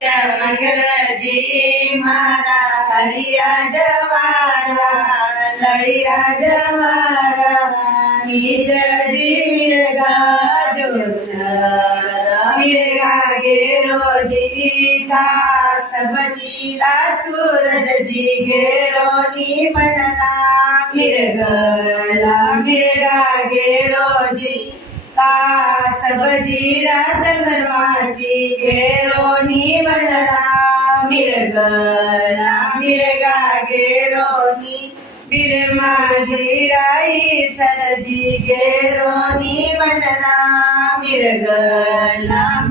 મંગરજી મારા હરિયા જવારા લળિયા જવારા નીચજી મિરગા જોચરા મિરગા ગેરોજી કા સબજીરા સૂરજજી ગેરોની બનરા મિરગા ગેરોજી સબજીરા ચંદ્રમાજી ઘેરોની બનરા મિરગા ઘેરોની બિરમાજી રાઈ સરજી ઘેરોની બનરા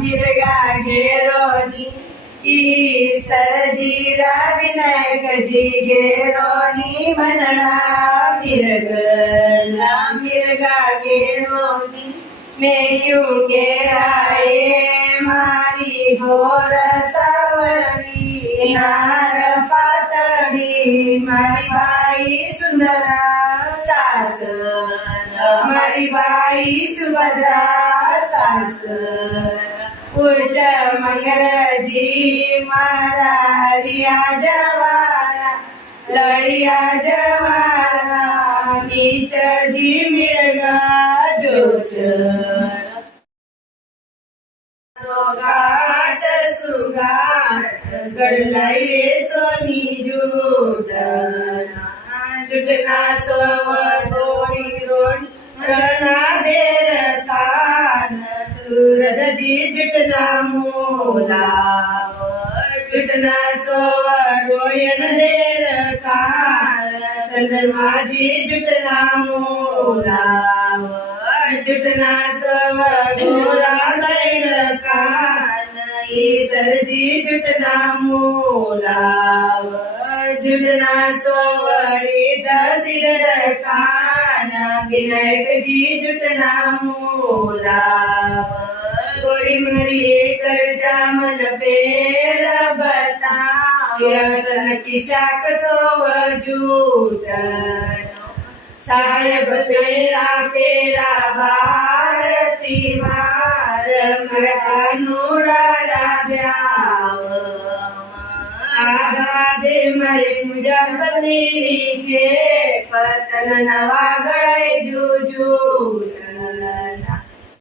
મિરગા ઘેરોની ઈસરજી રા વિનાયકજી ઘેરોની બનરા મિરગા ઘેરોની મેયું ઘેરાએ મારી ઘોર સાવળી નાર પાતળી મારી બાઈ સુંદરા સાસ મારી બાઈ સુભદ્રા સાસ ઉચ્ચ મંગરજી મારા હરિયા જવારા લળિયા જવારા નીચજી મિરગા ઘાટ સુગાટ ગડલાઈ રે સોની જૂટના સોવ ગોરી રોણ રણા દેર કાન सूरजजी जुटना मोलाव जुटना सोव रोयण देर कार चंद्रमाजी जुटना मोलाव जुटना सोव गोरा गैर कान ईसरजी जुटना मोलाव जुटना सोव रिदा सिर कान विनायकजी जुटना मोलाव गोरी मरी करशा मन पेर बताव्य की शाक सोव झूठनो साहेब तेरा पेरा भारती वार मरका नोडारा ब्याव आगादे मरे मुजा बदली के पतन नवा गड़ाई जूठना